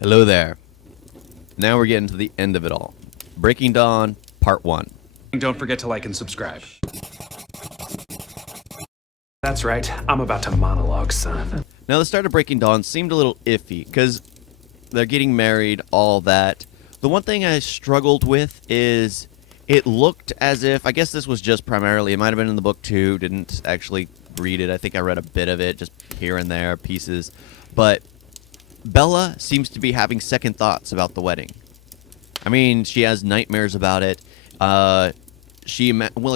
Hello there. Now we're getting to the end of it all. Breaking Dawn, Part 1. Don't forget to like and subscribe. That's right, I'm about to monologue, son. Now, the start of Breaking Dawn seemed a little iffy, because they're getting married, all that. The one thing I struggled with is it looked as if, I guess this was just primarily, it might have been in the book too, didn't actually read it. I think I read a bit of it, just here and there, pieces. But Bella seems to be having second thoughts about the wedding. I mean, she has nightmares about it. Like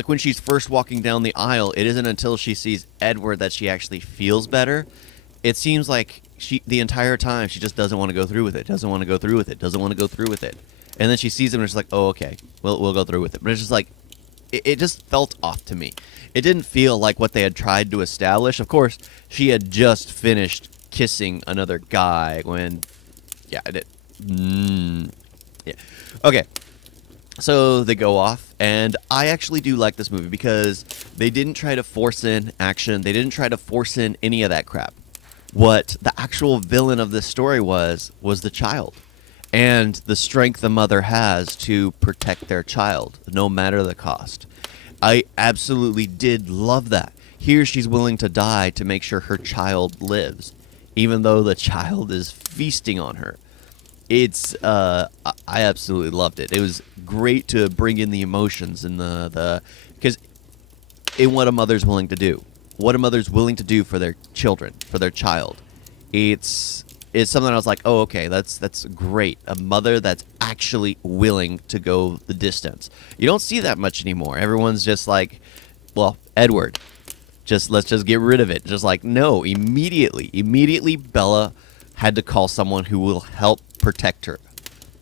when she's first walking down the aisle, it isn't until she sees Edward that she actually feels better. It seems like the entire time she just doesn't want to go through with it. Doesn't want to go through with it. Doesn't want to go through with it. And then she sees him and she's like, "Oh, okay, we'll go through with it." But it's just like, it just felt off to me. It didn't feel like what they had tried to establish. Of course, she had just finished kissing another guy when, yeah, I did. Yeah. Okay. So they go off, and I actually do like this movie because they didn't try to force in action. They didn't try to force in any of that crap. What the actual villain of this story was the child, and the strength the mother has to protect their child, no matter the cost. I absolutely did love that. Here she's willing to die to make sure her child lives, even though the child is feasting on her. I absolutely loved it. It was great to bring in the emotions and because in what a mother's willing to do, what a mother's willing to do for their children, for their child. It's something I was like, oh, okay, that's great. A mother that's actually willing to go the distance. You don't see that much anymore. Everyone's just like, well, Edward, let's just get rid of it. Just like, no, immediately Bella had to call someone who will help protect her,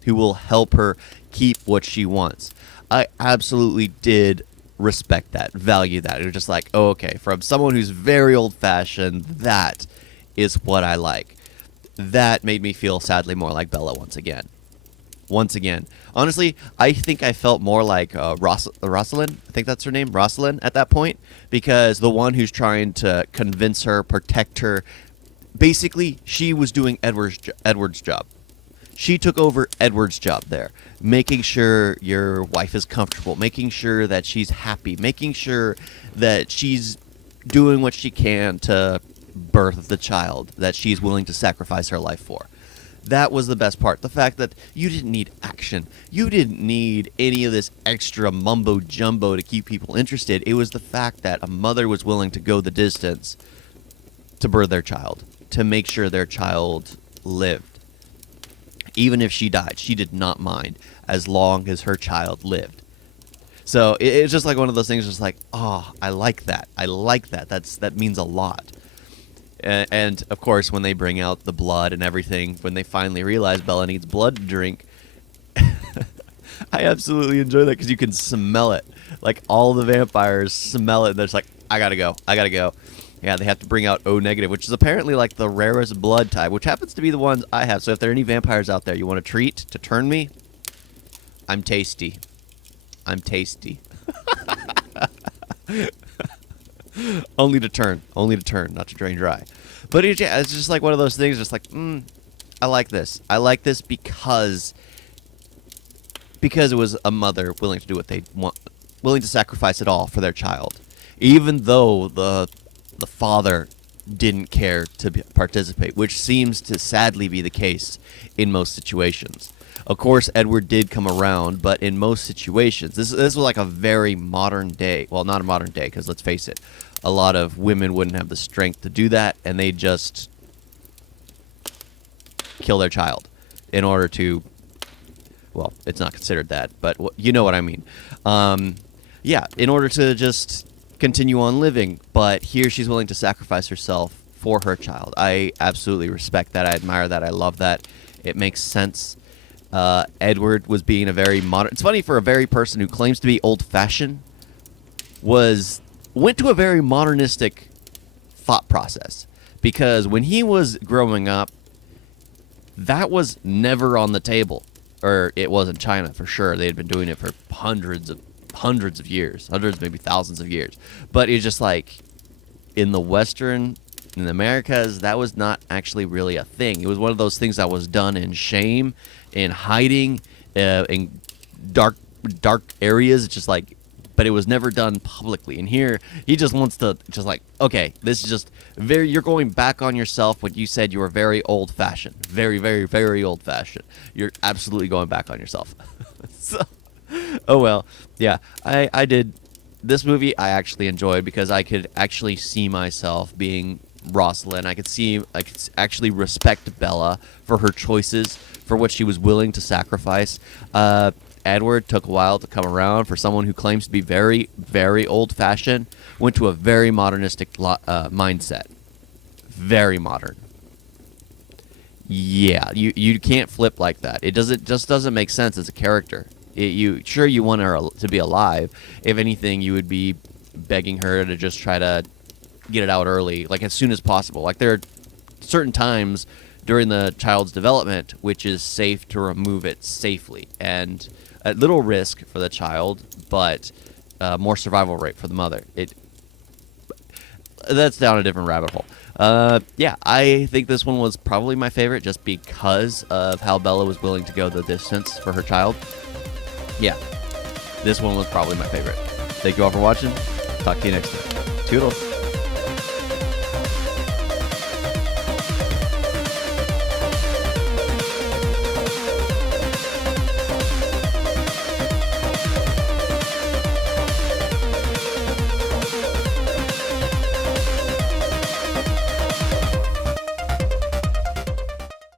who will help her keep what she wants. I absolutely did respect that, value that. It was just like, oh, okay, from someone who's very old-fashioned, that is what I like. That made me feel sadly more like Bella once again. Honestly, I think I felt more like Rosalind. I think that's her name, Rosalind, at that point, because the one who's trying to convince her, protect her, basically, she was doing Edward's job. She took over Edward's job there, making sure your wife is comfortable, making sure that she's happy, making sure that she's doing what she can to birth the child that she's willing to sacrifice her life for. That was the best part. The fact that you didn't need action. You didn't need any of this extra mumbo-jumbo to keep people interested. It was the fact that a mother was willing to go the distance to birth their child, to make sure their child lived. Even if she died, she did not mind as long as her child lived. So it's just like one of those things, just like, oh, I like that. That means a lot. And of course, when they bring out the blood and everything, when they finally realize Bella needs blood to drink, I absolutely enjoy that because you can smell it. Like, all the vampires smell it, and they're just like, I gotta go. Yeah, they have to bring out O negative, which is apparently like the rarest blood type, which happens to be the ones I have. So if there are any vampires out there you want a treat to turn me, I'm tasty. Only to turn, not to drain dry. But it's just like one of those things, just like, I like this. I like this because it was a mother willing to do what they want, willing to sacrifice it all for their child, even though the father didn't care to participate, which seems to sadly be the case in most situations. Of course, Edward did come around, but in most situations, this was like a very modern day. Well, not a modern day, because let's face it, a lot of women wouldn't have the strength to do that, and they just kill their child in order to, well, it's not considered that, but you know what I mean. Yeah, in order to just continue on living, but here she's willing to sacrifice herself for her child. I absolutely respect that. I admire that. I love that. It makes sense. Edward was being a very modern. It's funny for a very person who claims to be old-fashioned went to a very modernistic thought process, because when he was growing up, that was never on the table, or it was in China for sure. They had been doing it for hundreds of years, maybe thousands of years. But it's just like in the Western In the Americas, that was not actually really a thing. It was one of those things that was done in shame, in hiding, in dark areas. It's just like, but it was never done publicly. And here, he just wants to, just like, okay, this is just very, you're going back on yourself when you said you were very old-fashioned. Very, very, very old-fashioned. You're absolutely going back on yourself. So, oh well. Yeah, I did. This movie I actually enjoyed because I could actually see myself being Rosalind. I could actually respect Bella for her choices, for what she was willing to sacrifice. Edward took a while to come around. For someone who claims to be very, very old-fashioned, went to a very modernistic mindset. Very modern. Yeah, you can't flip like that. It just doesn't make sense as a character. You want her to be alive. If anything, you would be begging her to just try to get it out early, like as soon as possible. Like there are certain times during the child's development which is safe to remove it safely, and at little risk for the child, but more survival rate for the mother. That's down a different rabbit hole. Yeah, I think this one was probably my favorite just because of how Bella was willing to go the distance for her child. Yeah, this one was probably my favorite. Thank you all for watching. Talk to you next time. Toodles.